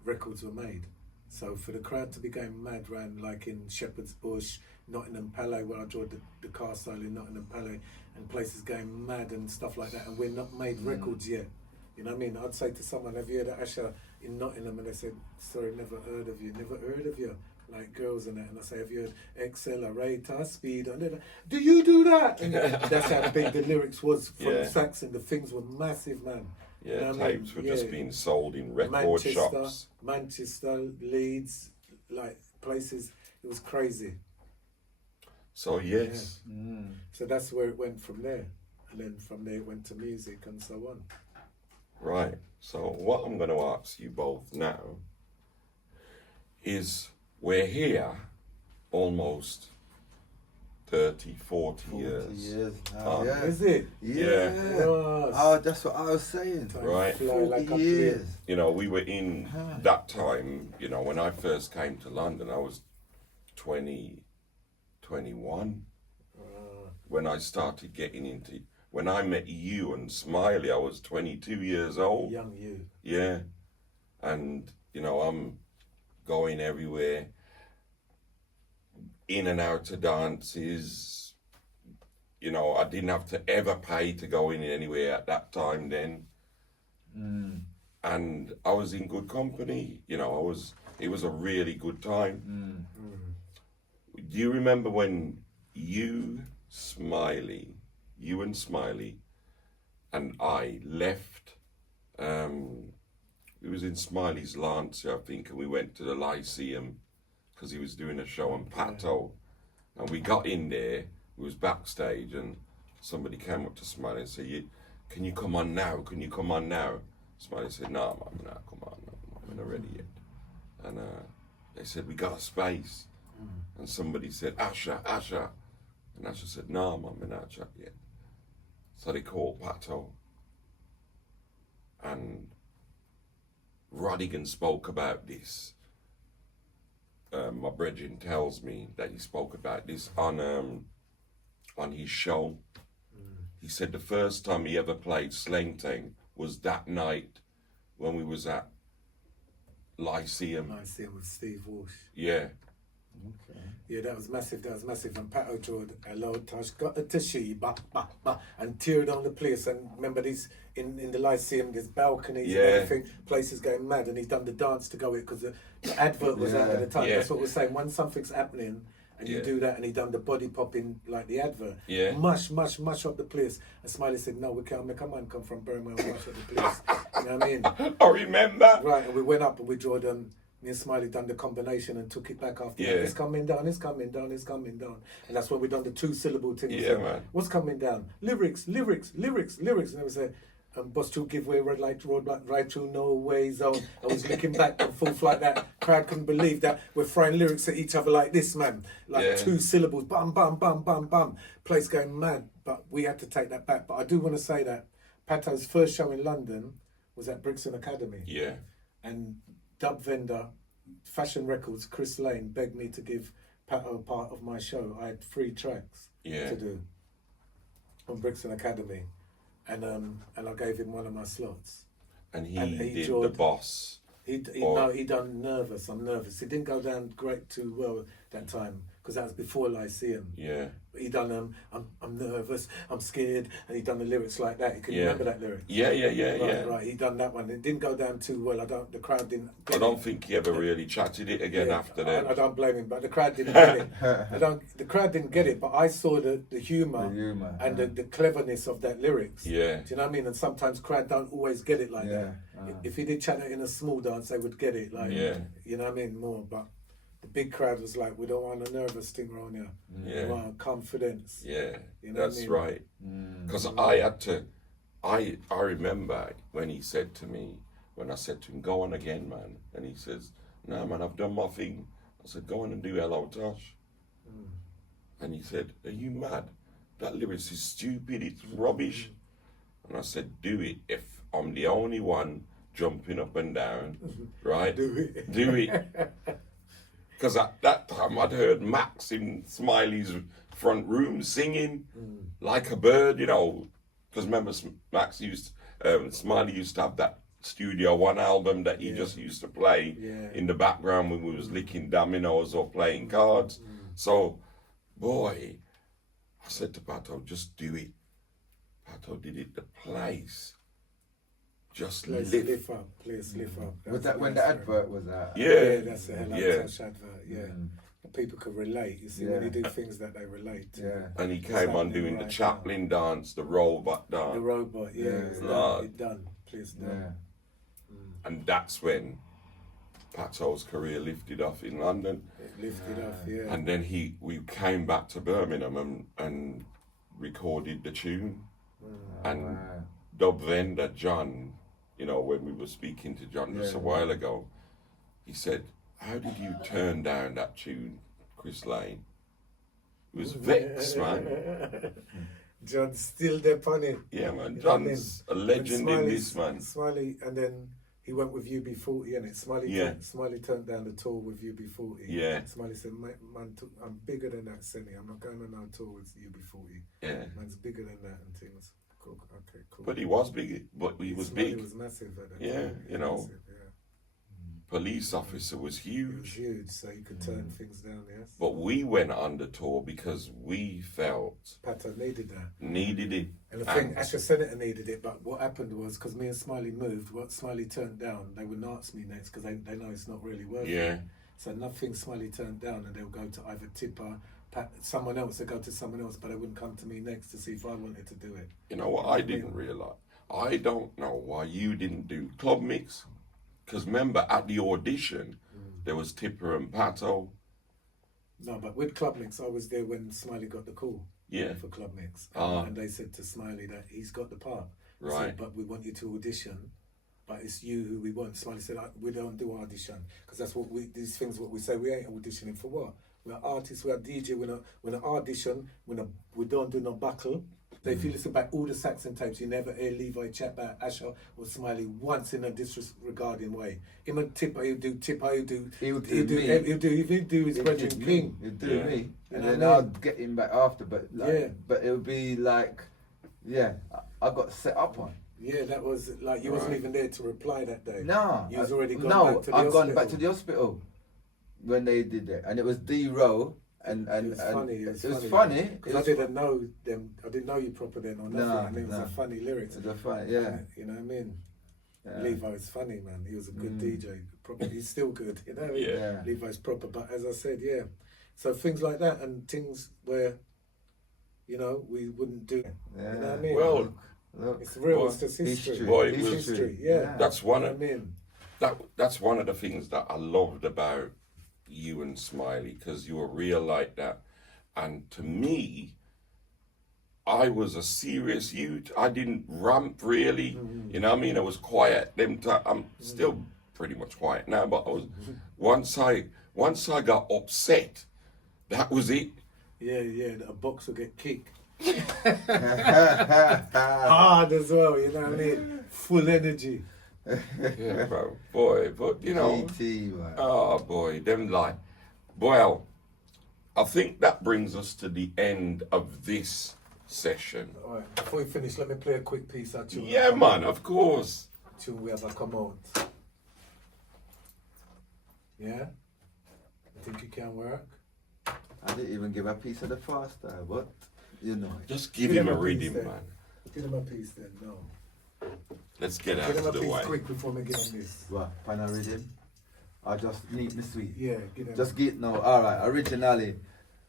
records were made. So for the crowd to be going mad round like in Shepherd's Bush, Nottingham Palais, where I drew the car style in Nottingham Palais, and places going mad and stuff like that, and we're not made records yet. You know what I mean? I'd say to someone, have you heard of Asher in Nottingham? And they said, sorry, never heard of you. Like girls and that. And I say, have you heard accelerator, speed? And they're like, do you do that? And that's how big the lyrics was from Saxon. The things were massive, man. Yeah, you know tapes were just being sold in record shops. Manchester, Leeds, like places. It was crazy. So yes. Yeah. So that's where it went from there. And then from there it went to music and so on. Right. So what I'm going to ask you both now is, we're here almost 30, 40 years now. yeah. Is it? Yeah. Yes. Oh, that's what I was saying. Right. 40 years. You know, we were in that time, you know, when I first came to London, I was 20, 21. When I started getting into, when I met you and Smiley, I was 22 years old. Young you. Yeah. And, you know, I'm going everywhere, in and out of dances. You know, I didn't have to ever pay to go in anywhere at that time then. And I was in good company. You know, it was a really good time. Do you remember when you and Smiley and I left, we was in Smiley's Lancia, I think, and we went to the Lyceum because he was doing a show on Pato. And we got in there, we was backstage, and somebody came up to Smiley and said, can you come on now? Can you come on now? Smiley said, no, man, I'm not come on, I'm not ready yet. And they said, we got a space. And somebody said, Asha. And Asha said, no, man, I'm not chat yet. So they called Pato. And Rodigan spoke about this. My brethren tells me that he spoke about this on his show. He said the first time he ever played Slang Tang was that night when we was at Lyceum. Lyceum with Steve Walsh. Yeah. Okay. Yeah, that was massive. And Pato drawed hello, Tosh, got a tushy, and teared on the place. And remember these in the Lyceum, there's balconies and everything. Places going mad, and he's done the dance to go it because the advert was out at the time. That's what we're saying. When something's happening and you do that, and he done the body popping like the advert. Yeah. Mush up the place. And Smiley said, "No, we can't. Come from Birmingham and mash up the place." You know what I mean? I remember. Right, and we went up and we drew them. Me and Smiley done the combination and took it back after that. It's coming down. And that's when we done the 2-syllable thing. Yeah, man. What's coming down? Lyrics. And then we say, bus to give way, red light, road black, right through, no way zone. I was looking back on full flight. That crowd couldn't believe that we're throwing lyrics at each other like this, man. Like 2 syllables, bum, bum, bum, bum, bum. Place going mad. But we had to take that back. But I do want to say that Pato's first show in London was at Brixton Academy. Yeah. And dub vendor, Fashion Records, Chris Lane, begged me to give Pato part of my show. I had 3 tracks to do on Brixton Academy, and I gave him one of my slots. And he did the boss. He done Nervous. I'm Nervous. He didn't go down too well that time because that was before Lyceum. Yeah. He done I'm nervous, I'm scared, and he done the lyrics like that. Can you remember that lyric? Yeah. Right. He done that one. It didn't go down too well. The crowd didn't. I don't think he ever really chatted it again after that. I don't blame him, but the crowd didn't get it. The crowd didn't get it, but I saw the humour and the cleverness of that lyrics. Yeah. Do you know what I mean? And sometimes crowd don't always get it like that. If he did chat it in a small dance, they would get it. You know what I mean? More, but. The big crowd was like, we don't want a nervous thing around here. We want confidence. Yeah, you know that's right. Because I remember when he said to me, when I said to him, go on again, man. And he says, no, man, I've done my thing. I said, go on and do Hello Tosh. And he said, are you mad? That lyrics is stupid, it's rubbish. And I said, do it if I'm the only one jumping up and down, right? Do it. Because at that time I'd heard Max in Smiley's front room singing like a bird, you know. Because remember, Smiley used to have that Studio One album that he just used to play in the background when we was licking dominoes or playing cards. So, boy, I said to Pato, just do it. Pato did it. The place just lift up. Was that when the advert was out? Yeah, that's a Hello Tosh advert. Yeah, people could relate. You see, when you do things that they relate to. Yeah, and he came on doing the Chaplin dance, the robot dance. The robot, it's done. Please done. And that's when Pato's career lifted off in London. It lifted off, And then we came back to Birmingham and recorded the tune. And dub vendor John, you know, when we were speaking to John just a while ago, he said, how did you turn down that tune, Chris Lane. He was vexed, man. John's still there on it. Yeah, man. You know what I John's a legend in this, man. Smiley, and then he went with UB40, and Smiley turned down the tour with UB40. Yeah. Smiley said, "Man, I'm bigger than that, Senny. I'm not going on no tour with UB40. Yeah. Man's bigger than that." And things. Cool. Okay, cool. But he was big. But he was Smiley big. was massive at that Yeah, time. you know. Massive, yeah. Police officer was It was huge. huge, so you could turn things down, yes. But we went on the tour because we felt Pato needed that. needed it. And the thing, Asher Senator needed it, but what happened was, because me and Smiley moved, what Smiley turned down, they wouldn't ask me next because they know it's not really worth Yeah. it. So nothing Smiley turned down, and they'll go to either Tipper, someone else, they go to someone else, but they wouldn't come to me next to see if I wanted to do it. You know what I didn't realise? I don't know why you didn't do Club Mix. Because remember, at the audition, there was Tipper and Pato. No, but with Club Mix, I was there when Smiley got the call for Club Mix. And they said to Smiley that he's got the part. Right. Said, but we want you to audition, but it's you who we want. Smiley said, we don't do audition. Because that's what these things, what we say, we ain't auditioning for what? We're artists, we're DJ, we're an audition, we don't do no battle. So if you listen back all the Saxon tapes, you never hear Levi chat about Asher or Smiley once in a disregarding way. Him and Tipper, he'll do He'll do his brethren King. He'll do me. You And know then what I I'll mean? get him back after, but but it'll be like, I got set up on. Yeah, that was like, you wasn't even there to reply that day. No. You was already gone back to the I've hospital. gone back to the hospital when they did that. And it was D Rowe. And it was funny. It was funny. Because I didn't know them. I didn't know you proper then or nothing. And it was a funny lyrics. It was a funny, yeah. You know what I mean? Yeah. Levi was funny, man. He was a good DJ. Proper. He's still good. You know what I mean? Yeah. Levi's proper. But as I said, yeah. So things like that and things where, we wouldn't do. Yeah. You know what I mean? Well, look, it's real. boy, It's just history. Boy, It's it was- history. Yeah. That's one You know of what I mean? that's one of the things that I loved about you and Smiley, because you were real like that. And to me, I was a serious youth. I didn't ramp really. You know what I mean? I was quiet. I'm still pretty much quiet now, but I was once I got upset, that was it. Yeah, a box will get kicked. Hard as well, you know what I mean? Full energy. Yeah, bro. Boy, but PT, man. oh boy, well, I think that brings us to the end of this session. All right, before we finish, let me play a quick piece of tune. Yeah, man, of course. Tune we have a come out. Yeah? I think it can work. I didn't even give a piece of the fast style, but Just give him a piece rhythm, then. man. Give him a piece then, no. Let's get out Give him of a the piece way. quick before we get on this. what? Pan a rhythm? I just need me sweet. Yeah, give him Just get no. Alright, originally.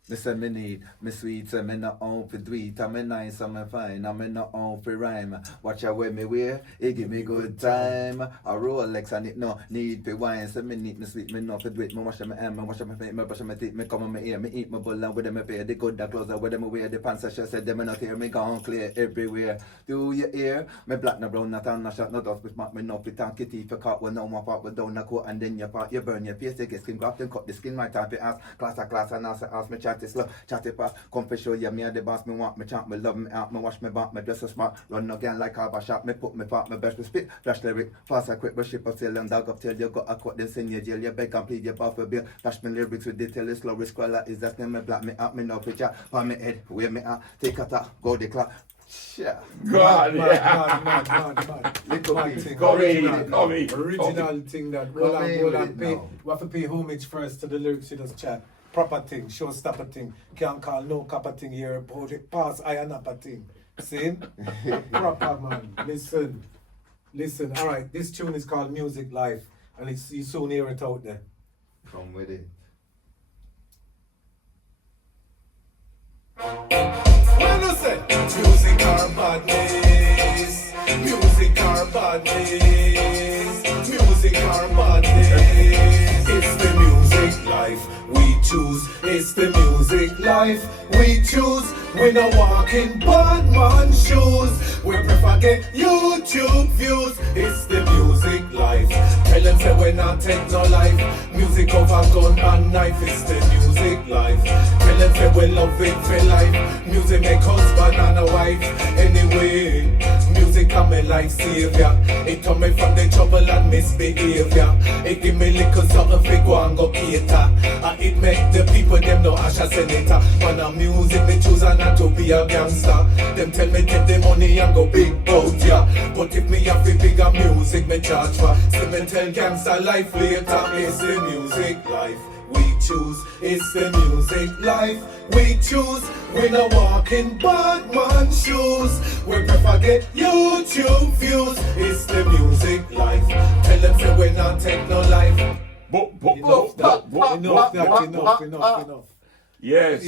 Me say me need me sweet, say me not on for do it, and me nice and me fine, and me not on for rhyme. Watch out where me wear, it give me good time. A Rolex and it no need for wine, say me need me sweet, me not for do it. Me wash my hand, me wash my face, me brush my teeth, me come on my ear, me eat my bull and with them me pay the good, the clothes, with them me wear the pants. She said them me not here, me gone clear everywhere. Do your ear, me black no brown, not on, no shot, no dust, with me no fit and kitty for cut, when no one part with down the coat, and then you part, you burn your face, you get skin graft and cut the skin right off your ass, class, and ask me chat slow, chat it fast, come for show, yeah, me and the boss, me want me chant, me love me out, me wash me back, me dress so smart, run again like a shot, me put me part, me best, me spit, flash lyric, fast and quick, but ship of sail and dog up till you got a cut, then send you jail, you beg and plead, you buff a bill, flash me lyrics with detail, slow, risk, is that name, me black me out, me no picture, palm me head, wear me out, take a tap, go the clock. Yeah. God, mad. Little Mad piece. thing. Come in. Original thing that hold on, pay. We have to pay homage first to the lyrics you just chat. Proper thing, showstopper thing. Can't call no copper thing here. Pass iron upper thing. See? Proper man. Listen. All right, this tune is called Music Life, and you soon hear it out there. Come with it. Music or badness, music or badness, music or badness. It's the music life we choose. It's the music life we choose. We no walk in bad man shoes. We prefer get YouTube views. It's the music life. Tell them say we not take no life. Music over gun and knife is the music life. Tell them say we love it for life. Music make husband and a wife. Anyway, music am my life savior. It turn me from the trouble and misbehavior. It give me little something for go and go cater. And it make the people them no Asha senator. Man a music me choose not to be a gangster. Them tell me take the money and go big bout ya. But if me have the bigger music me charge for. So me tell gangster life later. It's the music life we choose. It's the music life we choose. We no walk in bad man shoes. We prefer get YouTube views. It's the music life. Tell them say we not take no life. Enough. Yes.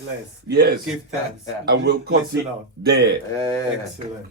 Bless. Yes. Give thanks. And we'll cut Listen it out. there. Excellent.